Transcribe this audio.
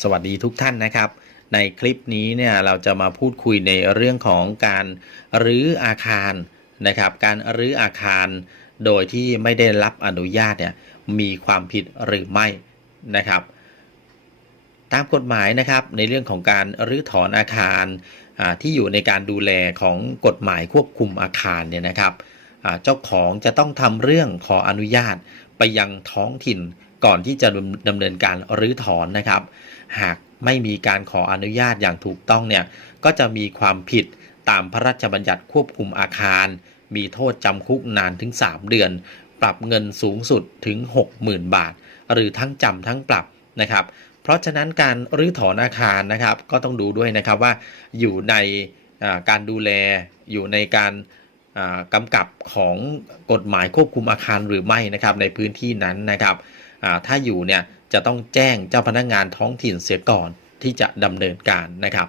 สวัสดีทุกท่านนะครับ ในคลิปนี้เนี่ยเราจะมาพูดคุยในเรื่องของการรื้ออาคารนะครับ การรื้ออาคารโดยที่ไม่ได้รับอนุญาตเนี่ยมีความผิดหรือไม่นะครับ ตามกฎหมายนะครับในเรื่องของการรื้อถอนอาคารที่อยู่ในการดูแลของกฎหมายควบคุมอาคารเนี่ยนะครับเจ้าของจะต้องทำเรื่องขออนุญาตไปยังท้องถิ่น ก่อนที่จะดำเนินการรื้อถอนนะครับ หากไม่มีการขออนุญาตอย่างถูกต้องเนี่ยก็จะมีความผิดตามพระราชบัญญัติควบคุมอาคาร มีโทษจำคุกนานถึง 3 เดือน ปรับเงินสูงสุดถึง 60,000 บาท หรือทั้งจำทั้งปรับนะครับเพราะฉะนั้นการรื้อถอนอาคารนะครับ ก็ต้องดูด้วยนะครับว่าอยู่ในการดูแลอยู่ในการกำกับของกฎหมายควบคุมอาคารหรือไม่นะครับในพื้นที่นั้นนะครับ ถ้าอยู่เนี่ยจะต้องแจ้งเจ้าพนักงานท้องถิ่นเสียก่อนที่จะดำเนินการนะครับ